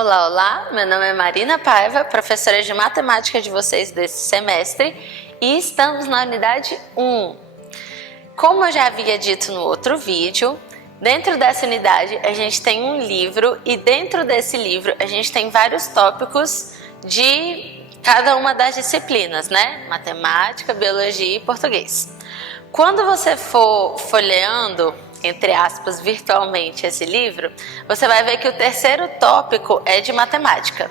Olá, olá! Meu nome é Marina Paiva, professora de matemática de vocês desse semestre, e estamos na unidade 1. Como eu já havia dito no outro vídeo, dentro dessa unidade a gente tem um livro e dentro desse livro a gente tem vários tópicos de cada uma das disciplinas, né? Matemática, biologia e português. Quando você for folheando, entre aspas, virtualmente esse livro, você vai ver que o terceiro tópico é de matemática.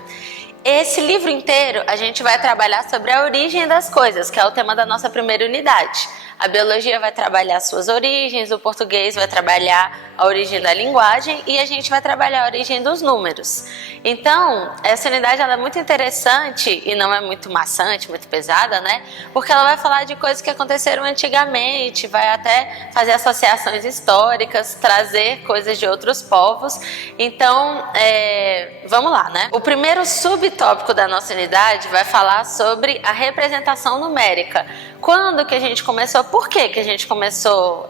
Esse livro inteiro a gente vai trabalhar sobre a origem das coisas, que é o tema da nossa primeira unidade. A biologia vai trabalhar suas origens, o português vai trabalhar a origem da linguagem e a gente vai trabalhar a origem dos números. Então, essa unidade ela é muito interessante e não é muito maçante, muito pesada, né? Porque ela vai falar de coisas que aconteceram antigamente, vai até fazer associações históricas, trazer coisas de outros povos. Então, vamos lá, né? O primeiro subtópico da nossa unidade vai falar sobre a representação numérica. Quando que a gente começou? Por que que a gente começou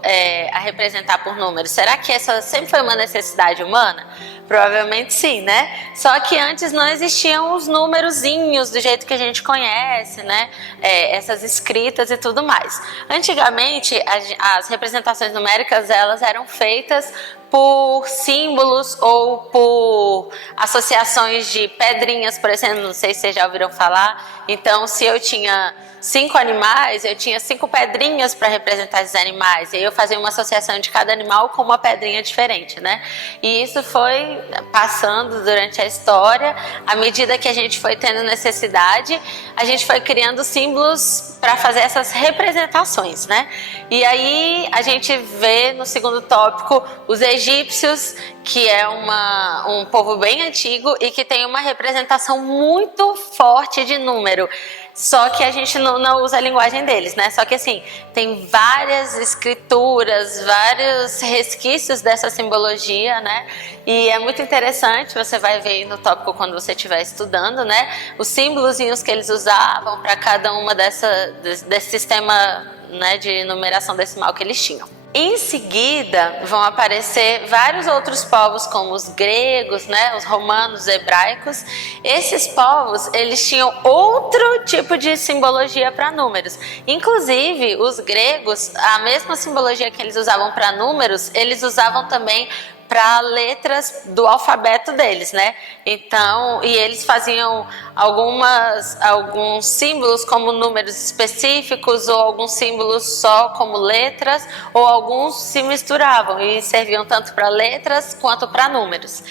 a representar por números? Será que essa sempre foi uma necessidade humana? Provavelmente sim, né? Só que antes não existiam os numerozinhos do jeito que a gente conhece, né? Essas escritas e tudo mais. Antigamente, as representações numéricas elas eram feitas por símbolos ou por associações de pedrinhas, por exemplo, não sei se vocês já ouviram falar. Então, se eu tinha 5 animais, eu tinha 5 pedrinhas para representar esses animais, e aí eu fazia uma associação de cada animal com uma pedrinha diferente, né? E isso foi passando durante a história, à medida que a gente foi tendo necessidade, a gente foi criando símbolos para fazer essas representações, né? E aí a gente vê no segundo tópico os egípcios, que é um povo bem antigo e que tem uma representação muito forte de número. Só que a gente não usa a linguagem deles, né? Só que assim, tem várias escrituras, vários resquícios dessa simbologia, né? E é muito interessante, você vai ver no tópico quando você estiver estudando, né? Os símbolozinhos que eles usavam para cada uma desse sistema, né, de numeração decimal que eles tinham. Em seguida, vão aparecer vários outros povos, como os gregos, né, os romanos, os hebraicos. Esses povos, eles tinham outro tipo de simbologia para números. Inclusive, os gregos, a mesma simbologia que eles usavam para números, eles usavam também para letras do alfabeto deles, né? Então, e eles faziam alguns símbolos como números específicos, ou alguns símbolos só como letras, ou alguns se misturavam e serviam tanto para letras quanto para números.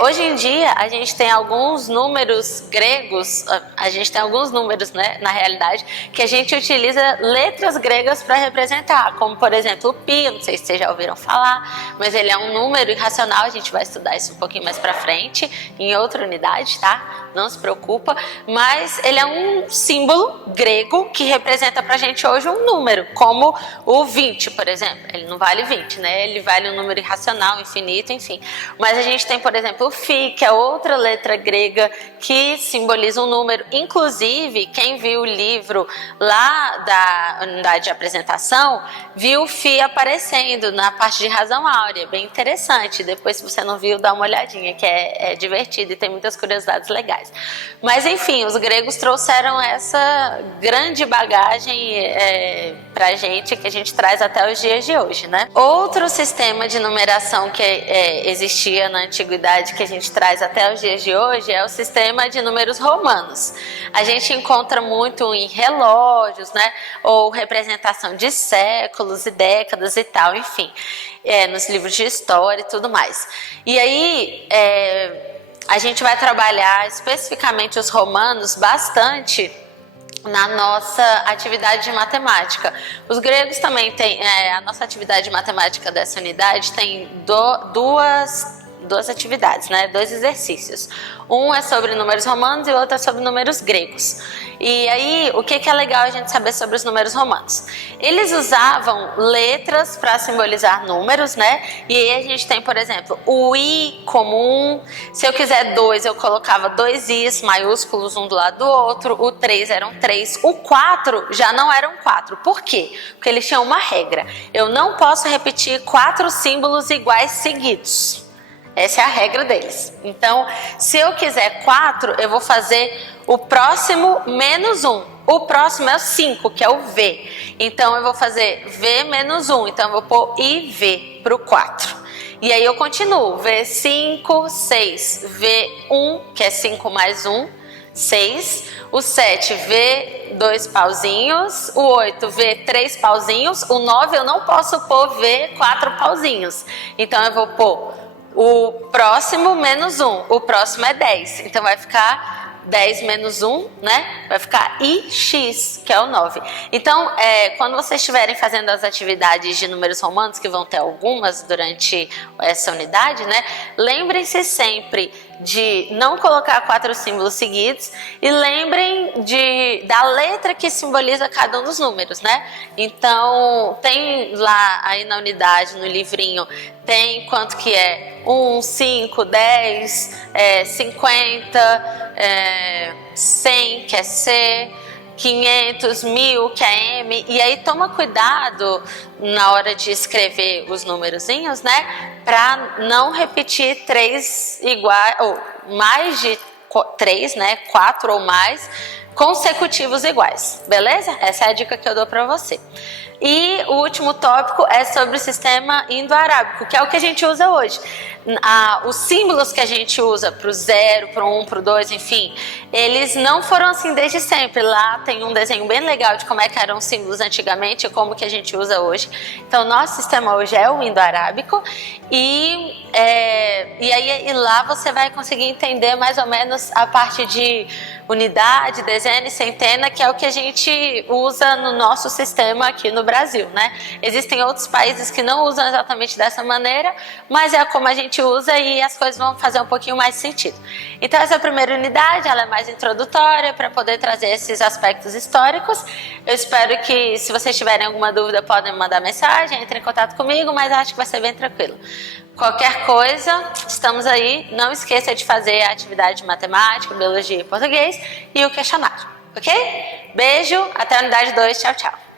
Hoje em dia, a gente tem alguns números gregos, né, na realidade, que a gente utiliza letras gregas para representar, como por exemplo o pi, não sei se vocês já ouviram falar, mas ele é um número irracional, a gente vai estudar isso um pouquinho mais pra frente, em outra unidade, tá? Não se preocupa, mas ele é um símbolo grego que representa pra gente hoje um número, como o 20, por exemplo. Ele não vale 20, né? Ele vale um número irracional, infinito, enfim. Mas a gente tem, por exemplo, o φ, que é outra letra grega que simboliza um número. Inclusive, quem viu o livro lá da unidade de apresentação, viu o φ aparecendo na parte de razão áurea, bem interessante. Depois, se você não viu, dá uma olhadinha, que é divertido e tem muitas curiosidades legais. Mas enfim, os gregos trouxeram essa grande bagagem pra gente, que a gente traz até os dias de hoje, né? Outro sistema de numeração que existia na antiguidade, que a gente traz até os dias de hoje, é o sistema de números romanos. A gente encontra muito em relógios, né? Ou representação de séculos e décadas e tal, enfim. Nos livros de história e tudo mais. E aí, a gente vai trabalhar especificamente os romanos bastante na nossa atividade de matemática. Os gregos também têm, a nossa atividade de matemática dessa unidade tem duas atividades, né? 2 exercícios. Um é sobre números romanos e o outro é sobre números gregos. E aí, o que é legal a gente saber sobre os números romanos? Eles usavam letras para simbolizar números, né? E aí a gente tem, por exemplo, o I como 1. Se eu quiser 2, eu colocava 2 Is maiúsculos um do lado do outro. O 3 eram 3. O 4 já não eram 4. Por quê? Porque eles tinham uma regra. Eu não posso repetir 4 símbolos iguais seguidos. Essa é a regra deles. Então, se eu quiser 4, eu vou fazer o próximo menos 1. O próximo é o 5, que é o V. Então, eu vou fazer V menos 1. Então, eu vou pôr IV para o 4. E aí eu continuo. V5, 6. V1, que é 5 mais 1, 6. O 7, V, 2 pauzinhos. O 8, V, 3 pauzinhos. O 9, eu não posso pôr V, 4 pauzinhos. Então, eu vou pôr o próximo menos 1. O próximo é 10. Então, vai ficar 10 menos 1, né? Vai ficar IX, que é o 9. Então, quando vocês estiverem fazendo as atividades de números romanos, que vão ter algumas durante essa unidade, né? Lembrem-se sempre de não colocar 4 símbolos seguidos e lembrem da letra que simboliza cada um dos números, né? Então, tem lá aí na unidade, no livrinho, tem quanto que é 1, 5, 10, 50, 100, que é C, 500, 1000, que é M. E aí toma cuidado na hora de escrever os numerozinhos, né? Para não repetir 3 iguais, ou mais de 3, né? 4 ou mais consecutivos iguais, beleza? Essa é a dica que eu dou para você. E o último tópico é sobre o sistema indo-arábico, que é o que a gente usa hoje. Os símbolos que a gente usa para o 0, para o 1, para o 2, enfim, eles não foram assim desde sempre. Lá tem um desenho bem legal de como é que eram os símbolos antigamente e como que a gente usa hoje. Então, nosso sistema hoje é o indo-arábico e lá você vai conseguir entender mais ou menos a parte de unidade, dezena e centena, que é o que a gente usa no nosso sistema aqui no Brasil, né? Existem outros países que não usam exatamente dessa maneira, mas é como a gente usa e as coisas vão fazer um pouquinho mais sentido. Então, essa primeira unidade, ela é mais introdutória para poder trazer esses aspectos históricos. Eu espero que, se vocês tiverem alguma dúvida, podem me mandar mensagem, entrem em contato comigo, mas acho que vai ser bem tranquilo. Qualquer coisa, estamos aí. Não esqueça de fazer a atividade de matemática, biologia e português e o questionário, ok? Beijo, até a unidade 2, tchau, tchau.